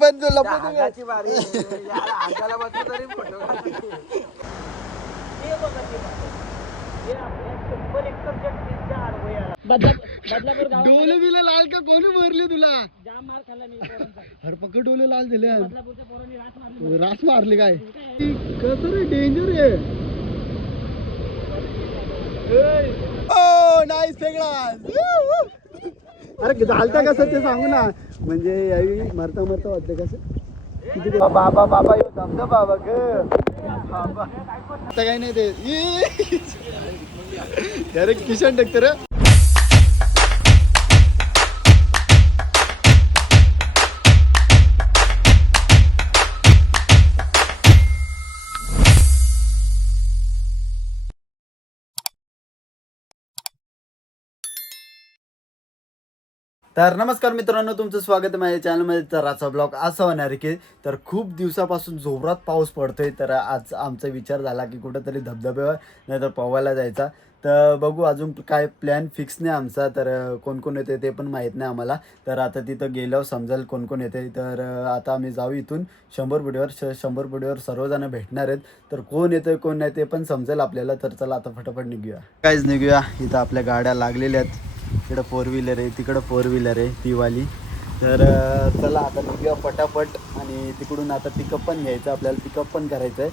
पण तो लपून हागाची बारी यार, हागाला बसलो तरी फोटो काढतो. हे बघा ते बघा. हे आपल्या सिंपल एकदम जस्ट आडवयाला बदलापूर गाव डोले बिले लाल का कोणी मारले तुला? जाम मार खाल्ला मी पोरांचा. हर पकड डोले लाल दिले बदलापूरच्या पोरांनी रात मारली. रास मारले काय कसं रे डेंजर आहे. नाईस फेगळा. अरे झालता कसं ते सांगू ना. म्हणजे यावेळी मरता मरता वाटतं कसं बाबा बाबा धबधबा बाबा ग बाबा आता काही नाही ते अरे किशन टाकत रे. तर नमस्कार मित्रांनो, तुमचं स्वागत आहे माझ्या चॅनलमध्ये. तर आजचा ब्लॉग असा होणार आहे की तर खूप दिवसापासून जोरात पाऊस पडतोय. तर आज आमचा विचार झाला की कुठंतरी धबधब्यावर नाही तर पोहायला जायचा. तर बघू, अजून काय प्लॅन फिक्स नाही आमचा. तर कोण कोण येते ते पण माहीत नाही आम्हाला. तर आता तिथं गेल्यावर समजेल कोण कोण येते. तर आता आम्ही जाऊ इथून 100 फुटीवर सर्वजण भेटणार आहेत. तर कोण येतं कोण नाही ते पण समजेल आपल्याला. तर चला आता फटाफट निघूया. काहीच निघूया. इथं आपल्या गाड्या लागलेल्या आहेत. इकडं 4 व्हीलर आहे, तिकडं 4 व्हीलर आहे ती वाली. तर चला आता निघूया पटापट. आणि तिकडून आता पिकअप पण घ्यायचं आपल्याला, पिकअप पण करायचं आहे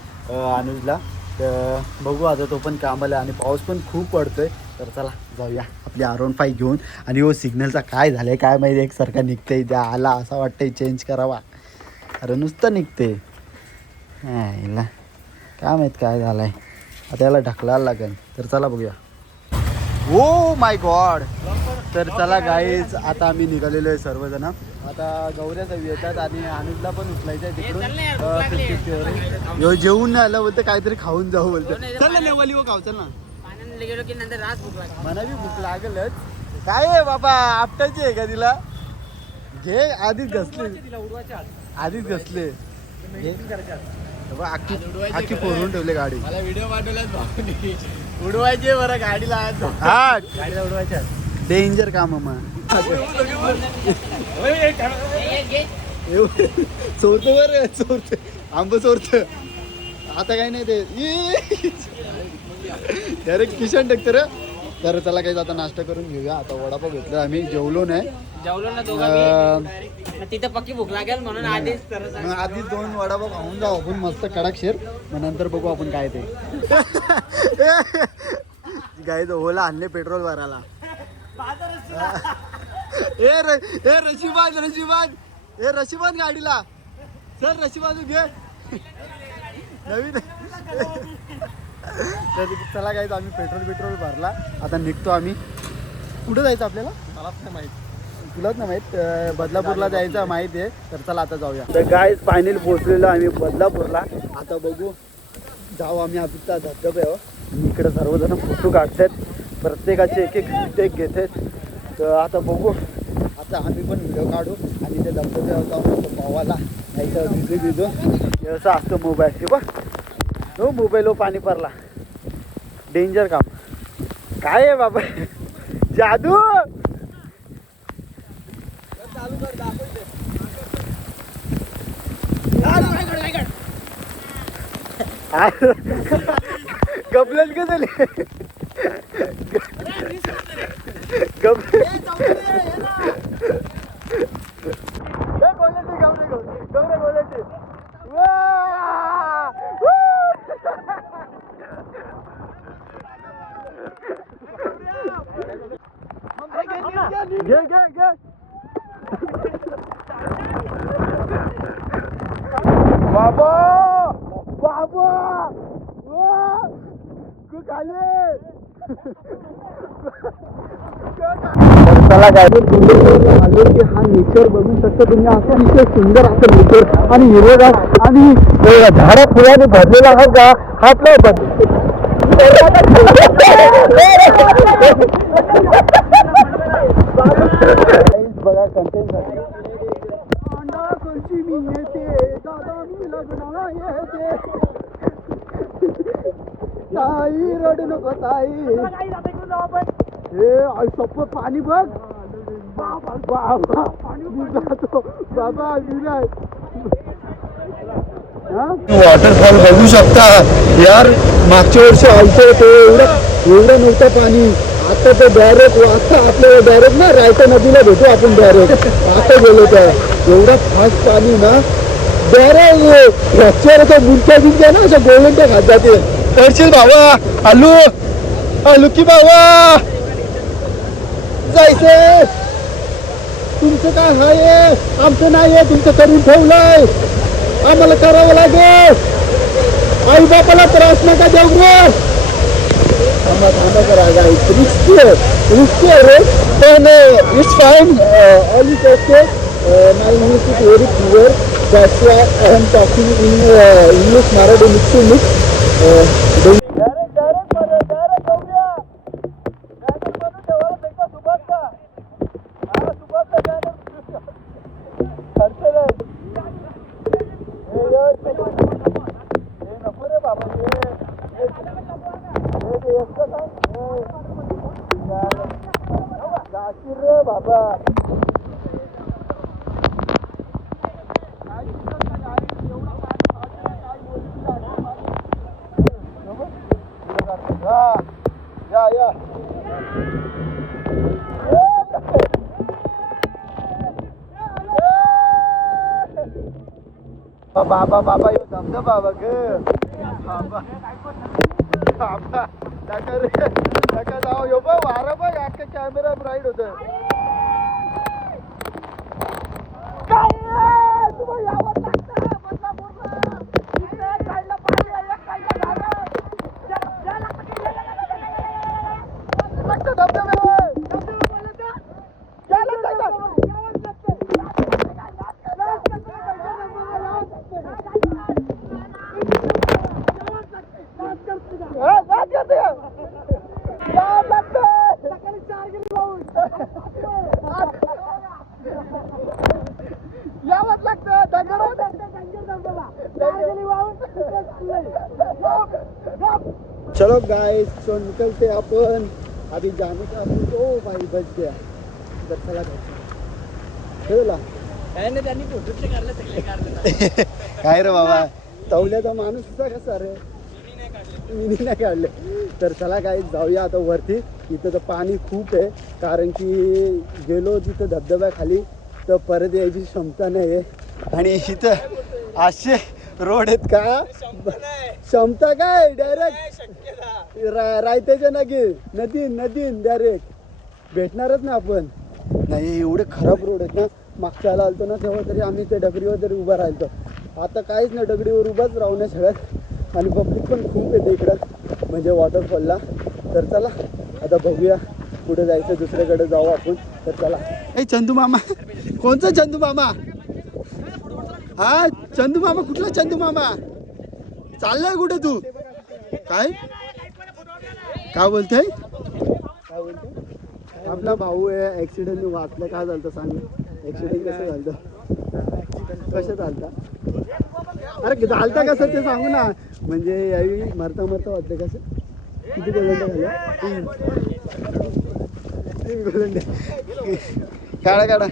अनुजला. तर बघू आता तो पण कामाला. आणि पाऊस पण खूप पडतोय. तर चला जाऊया आपली R15 घेऊन. आणि हो सिग्नलचा काय झालं आहे काय माहिती, एकसारखा निघते त्या आला असं वाटतंय चेंज करावा. अरे नुसतं निघते याला काय माहीत काय झालं आहे. आता याला ढकलायला लागेल. तर चला बघूया. Oh my God. तर चला गाईज, आता आम्ही निघालेलो आहे सर्वजण. आता गौऱ्या सवी येतात आणि अनुजला पण उचलायचं आहे तिकडून. यो जेवून नाही आलं बोलतं, काहीतरी खाऊन जाऊ बोलतो. चल ना नेवाली हो खाऊ, चल ना. मला बी भूक लागेलच. काय आहे बाबा, आपटायची आहे का तिला? घे, आधीच घसले, आधीच घसले. आखी फोडून ठेवले गाडी. मला व्हिडिओ पाठवलाच उडवायचे बरं गाडीला. हा गाडीला उडवायच्या. डेंजर काम मग चोरतो बरं, चोरतो आंब चोरतो. आता काही नाही ते डायरेक्ट किशन टाकतं रे. तर चला काही आता नाश्ता करून घेऊया. आता वडापाव घेतला आम्ही, जेवलो नाही. तिथं पक्की भूक लागेल म्हणून आधीच 2 वडापाव खाऊन जाऊ आपण मस्त कडकशेर. मग नंतर बघू आपण काय ते. गाई तो ओला आणले पेट्रोल भरायला. रशीबाद गाडीला सर, रशीबाद घे नवीन. तर चला गाईज, आम्ही पेट्रोल भरला. आता निघतो आम्ही. कुठं जायचं आपल्याला? मलाच नाही माहीत, तुलाच नाही माहीत. बदलापूरला जायचं माहीत आहे. तर चला आता जाऊया. तर गाईज फायनल पोहोचलेलो आम्ही बदलापूरला. आता बघू जाऊ आम्ही आता धबधब्यावर. इकडे सर्वजण फोटो काढतात, प्रत्येकाचे एक एक घेतात. तर आता बघू, आता आम्ही पण व्हिडिओ काढू आणि ते धबधब्यावर जाऊन पावाला नाही तर भिजू असं असतं. मोबाईल हे बघ, हो मोबाईल पाणी पडला. डेंजर काम काय आहे बाबा, जादू. चालू कर, दाखवते गपलन का झाले. बाबा बाबा चला काय आलो की हा नेचर बघू शकता तुम्ही. असं निश्चय सुंदर असं नेचर आणि हिरवगार आणि झाडा फुलाने भरलेला हा का हातला बघा कंटेंट साठी. रडू नको ताई. हे सप्प पाणी बघ. वॉटरफॉल बघू शकता यार. मागच्या वर्षी आलतो ते एवढं नव्हतं पाणी. आता ते डायरेक्ट आता आपल्याला डायरेक्ट ना रायता नदीला भेटू आपण डायरेक्ट. आता गेलो तर एवढा फास्ट पाणी ना डायरेक्ट फ्रॅक्चर असं मुलक्या ना असं गोलंट्या खात जाते. करशील भावा आलू की भावा जायचं. तुमचं काय आहे आमचं नाही आहे. तुमचं करून ठेवलंय आम्हाला करावं लागेल. आई बापाला त्रास नका देऊ रे. थांबा करा रिस्की आहे पण it's fine. All is okay. My English is very clear. That's why I am talking in English Marathi mix to mix. बाबा येऊ धबधबा बाबा ग. बाबा नका जाऊ. यो बघ वारा बघ अख्खा कॅमेरा ब्राईट होत. चलो गाइस तो निकलते अपन. अभी जाने का अपन. ओ भाई बच गया. तर चला ठेवला काय नाही त्यांनी फोटो काढले सगळे काढले. काय रे बाबा तवल्याचा माणूस कसा रे. मी नाही काढले. तर चला काय जाऊया आता वरती. इथं तर पाणी खूप आहे कारण की गेलो तिथं धबधब्याखाली तर परत यायची क्षमता नाही आहे. आणि इथं असे रोड आहेत का क्षमता काय डायरेक्ट रायत्याच्या नदीन डायरेक्ट भेटणारच ना आपण. नाही एवढे खराब रोड आहेत ना. मागच्याला आलतो ना तेव्हा तरी आम्ही ते डगडीवर तरी उभा राहिलो. आता काहीच नाही डगडीवर उभाच राहू नाही सगळ्यात. आणि पब्लिक पण खूप येते इकडं म्हणजे वॉटरफॉलला. तर चला आता बघूया कुठे जायचं. दुसऱ्याकडे जाऊ आपण. तर चला. ए चंदू मामा. कोणचा चंदू मामा. हा चंदू मामा. कुठला चंदू मामा. चाललाय कुठे तू. काय बोलतोय. आपला भाऊ आहे. ऍक्सिडेंट वाचलं. काय झालं सांग. ऍक्सिडेंट कसं झालं. कसं झालं. अरे झालता कसं ते सांगू ना. म्हणजे यावेळी मरता वाटलं कसं. किती गोलंड्या झाल्या. 3 गोलंड्या. काढा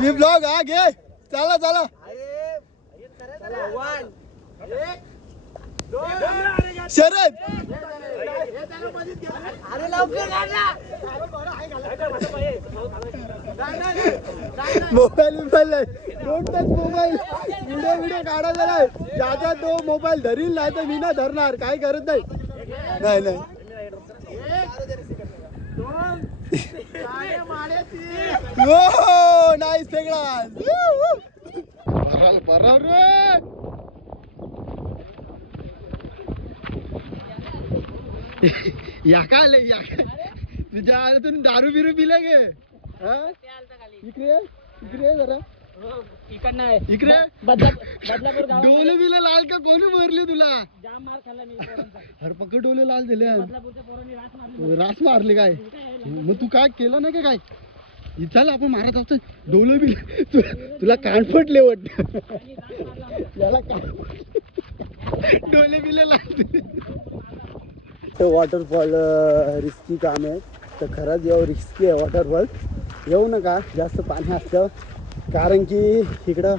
मी ब्लॉग हा घे. चला Sharad. Mobile don't touch mobile. Video काढायला नाही. ज्याचा तो मोबाईल धरील नाही तर मी ना धरणार. काही करत नाही. नाईस सगळा. बराल रे. या काय तुझ्या तुम्ही दारू बिरू पिला गे. इकडे जरा इकडे. डोले बिले लाल का कोणी मारले तुला. हर पक्क डोले लाल दिले. रास मारले काय. मग तू काय केलं नाही का काय. चल आपण मारत असतो. डोले बिले तुला कान फटले वाटत. याला डोले बिले लाल. वॉटरफॉल रिस्की काम आहे तर खरंच येऊ रिस्की आहे वॉटरफॉल. येऊ नका जास्त पाणी असतं, कारण की इकडं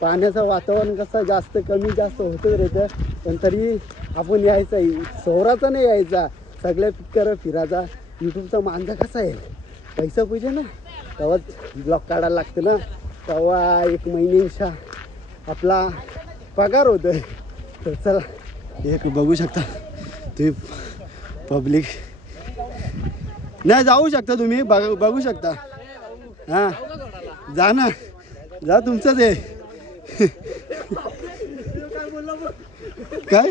पाण्याचं वातावरण कसं जास्त कमी जास्त होतच राहतं. पण तरी आपण यायचं, शहराचा नाही यायचा, सगळ्या पिक्चर फिरायचा. यूट्यूबचा मांजा कसा आहे, पैसा पाहिजे ना, तेव्हाच ब्लॉग काढायला लागतं ना, तेव्हा एक महिन्याचा आपला पगार होतो. तर चला एक बघू शकता तुम्ही पब्लिक, नाही जाऊ शकता तुम्ही, बघू शकता. हां जा ना, जा तुमचंच आहे. काय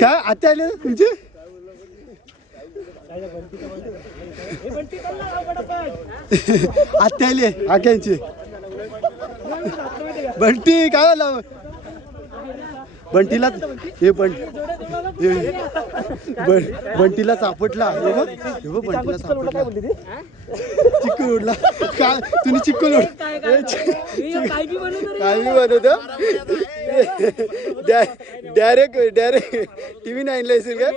काय आत्या आले तुमचे? आत्या आले आक्यांची. बंटी काय झालं बंटीला? हे बंटीला सापडला. हे बघ बंटीला सापडला. चिक्कू उडला का तुम्ही? चिक्कू उड काय बी बनवतो डायरेक्ट TV 9 ला असेल का?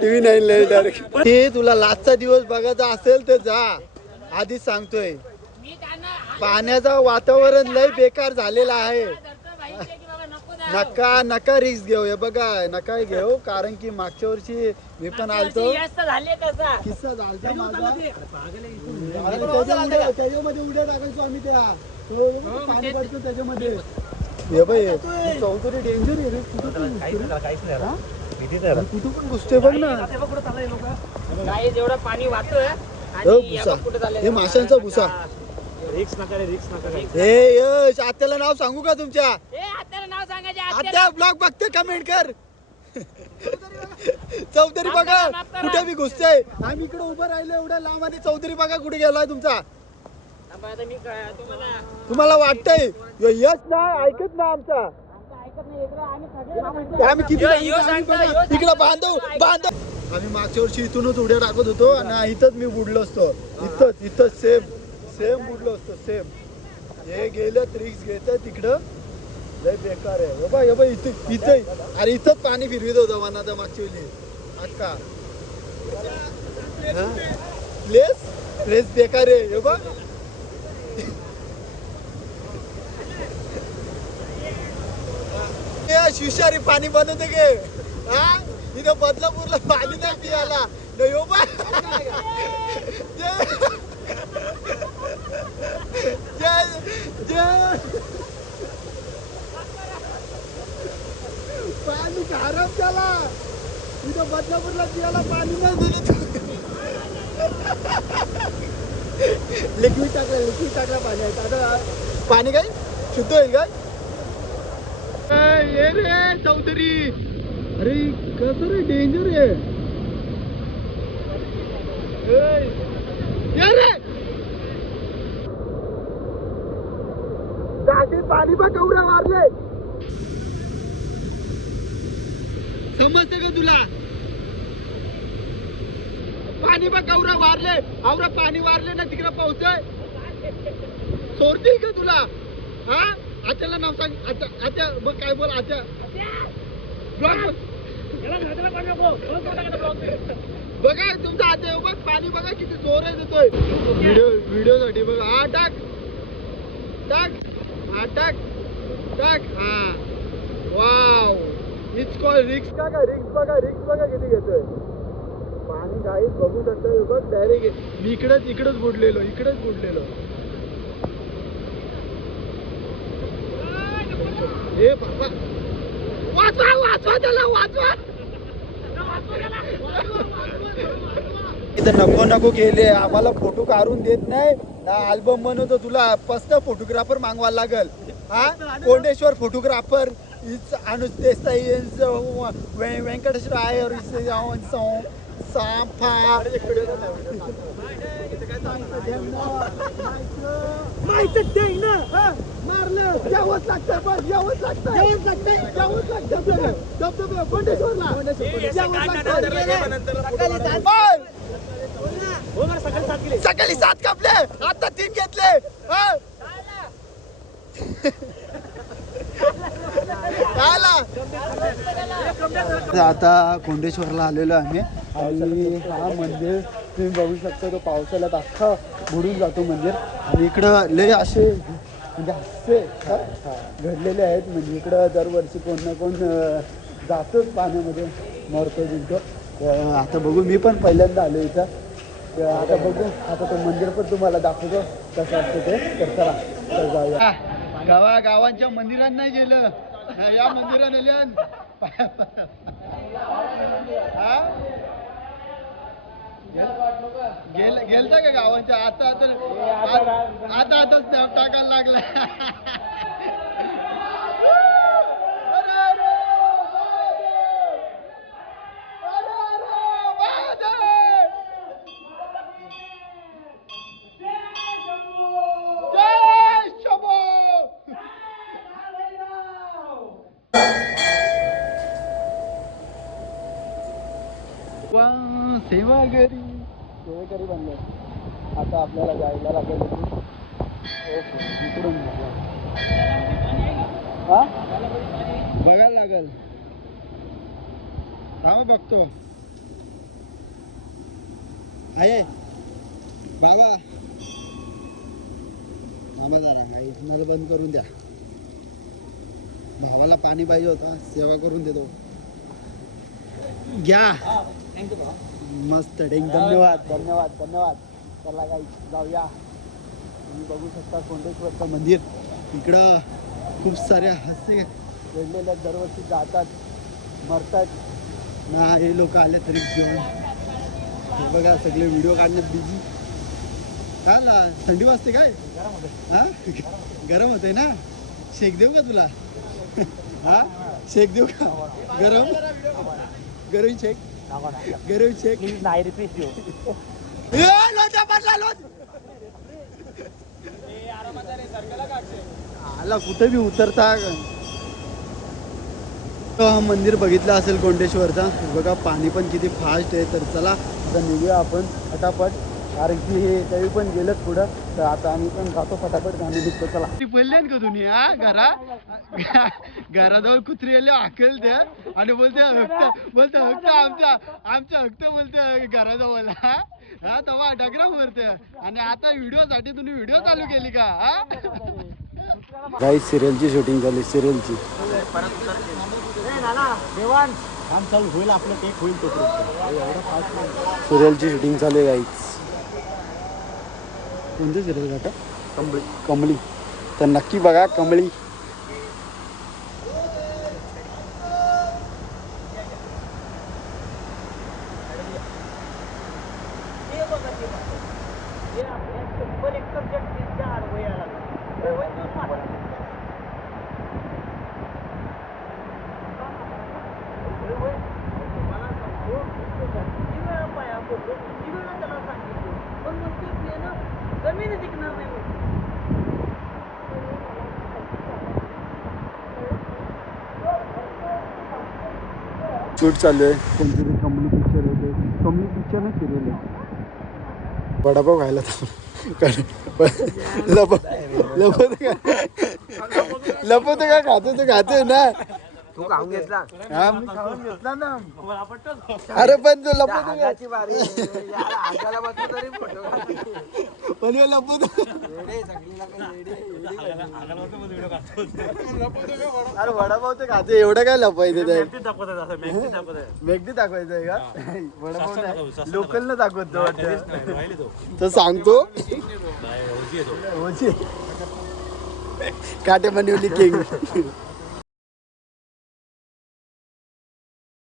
TV 9 ला डायरेक्ट. ते तुला लास्टचा दिवस बघायचा असेल तर जा, आधीच सांगतोय. पाण्याचं वातावरण लय बेकार झालेलं आहे. नका रिस्क घेऊ. हे बघा नका घेऊ, कारण की मागच्या वर्षी मी पण आलतो, किस्सा झालता माझा. त्याच्यामध्ये उड्या टाकायचो आम्ही, त्या पाणी पडतो त्याच्यामध्ये. हे बाई चौधरी डेंजर आहे रे, कुठं पण घुसते बघ ना. पाणी वाहतोय हे माशांचा भुसा. हे यश आत्याला नाव सांगू का तुमच्या? आत्या ब्लॉग बघते, कमेंट कर. चौधरी बघा कुठे बी घुसते. आम्ही इकडे उभं राहिलो एवढ्या लांब, आणि चौधरी बघा कुठे गेलाय तुमचा. तुम्हाला वाटतंय यश नाही ऐकत ना आमचा? आम्ही किती इकडे बांधव. आम्ही मागच्या वर्षी इथूनच उड्या टाकत होतो, आणि इथंच मी बुडलो असतो. इथंच सेम बुडलो असतो, सेम. हे गेलं रिक्स घेत तिकडं, लय बेकार आहे. बाबा इथे अरे इथंच पाणी फिरवित होतं मना तर मागच्या वेळी अक्का. प्लेस बेकार आहे. हे बघ शिवशारी पाणी बनवते गे. हा इथं बदलापूरला पाणी नाही पियाला. पाणी खराब झाला. इथं बदलापूरला पियाला पाणी नाही दिलं. लिक्विड टाकला पाणी. आता पाणी काय शुद्ध होईल काय? ये रे चौधरी, अरे कसं रे डेंजर आहे. रे दादी पाणी पण केवढं मारले, समजते का तुला? पाणी पण केवढं मारले. आवरा पाणी वारले ना तिकडे पावतोय. सोडतील का तुला? हा आत्याला नाव सांग. आत्या मग काय बोल. आत्या बघा तुमचा आत्या बघ पाणी बघा किती जोर आहे देतोय व्हिडिओ साठी. बघा हा टाक. हा वाव इट्स कॉल रिक्स. का रिक्स बघा किती घेतोय पाणी. काहीच बघू शकता. बघ डायरेक्ट मी इकडेच बुडलेलो. हे बाबा वाचवा त्याला. इथं नको केले आम्हाला, फोटो काढून देत नाही ना. अल्बम बनवतो तुला पस्त फोटोग्राफर मागवायला लागल. हा कोंडेश्वर फोटोग्राफर अनुज देसाई, व्यंकटेश्वर आयर, मारलं यावंच लागतं. पण यावंच लागतं. सकाळी 7 कापले, आता 3 घेतले. आता कोंडेश्वरला आलेलो आम्ही आणि हा मंदिर तुम्ही बघू शकता तो पावसाळ्यात अख्खा बुडून जातो मंदिर आणि इकडं लय असे म्हणजे हास्य घडलेले आहेत म्हणजे इकडं दरवर्षी कोण ना कोण जातोच पाण्यामध्ये मरतो जिंकतो. आता बघू मी पण पहिल्यांदा आलो इथं तर आता बघू आता तो मंदिर पण तुम्हाला दाखवतो कसं असतं ते तर चला तर जाऊया. गावांच्या मंदिरात नाही गेलं या मंदिरात गेलता का गावांच्या आता आताच टाकायला लागला. सेवाकरी बनले. आता आपल्याला जायला लागेल इकडून हा बघायला लागेल. हा बघतो आहे बाबा थांबा जरा मला बंद करून द्या. भावाला पाणी पाहिजे होता सेवा करून देतो घ्या. मस्त धन्यवाद धन्यवाद धन्यवाद. चला काही जाऊया. तुम्ही बघू शकता कोंडेश्वरचं मंदिर. इकडं खूप सारे हस्ते घडलेल्या दरवर्षी जातात मरतात ना हे लोक आले तरी घेऊन बघा सगळे व्हिडिओ काढण्यात बिझी. का थंडी वाजते काय हा गरम होतंय ना. शेक देऊ का तुला हा शेक देऊ का गरम गरम शेक गरम शेक नाही रिपीट आला कुठे बी उतरता. मंदिर बघितलं असेल कोंडेश्वरचा बघा पाणी पण किती फास्ट आहे. तर चला आता निघूया आपण फटाफट कारण की हे काही पण गेलं पुढं तर आता आम्ही पण जातो फटाफट गाणी निघतो. चला बोलले का तुम्ही हा घराजवळ कुत्री आले हाकल द्या आणि बोलते हक्क आमचा हक्क बोलते घराजवळ हा तेव्हा डगरा मरते आणि आता व्हिडिओ साठी तुम्ही व्हिडिओ चालू केली का हा. काही सिरियलची शूटिंग झाली सिरियलची काम चालू होईल आपलं टेक होईल तो सिरियलची शूटिंग चालू आहे गाईच. कोणते सिरियल का कमळी कमळी तर नक्की बघा कमळी. शूट चालू आहे कोणतरी कमली पिक्चर आहे. कमली पिक्चर नाही सिरियल आहे. वडापाव खायला लपवते का खाते तर खाते ना. तू खाऊन घेतला हा मी खाऊन घेतला ना. अरे पण तो लपवते पण लपवतो. अरे वडापाव तर खाते एवढं काय लपवायचं व्यक्ती दाखवायचंय का वडापाव लोकल न दाखवतो तर सांगतो काटे बनवली किंग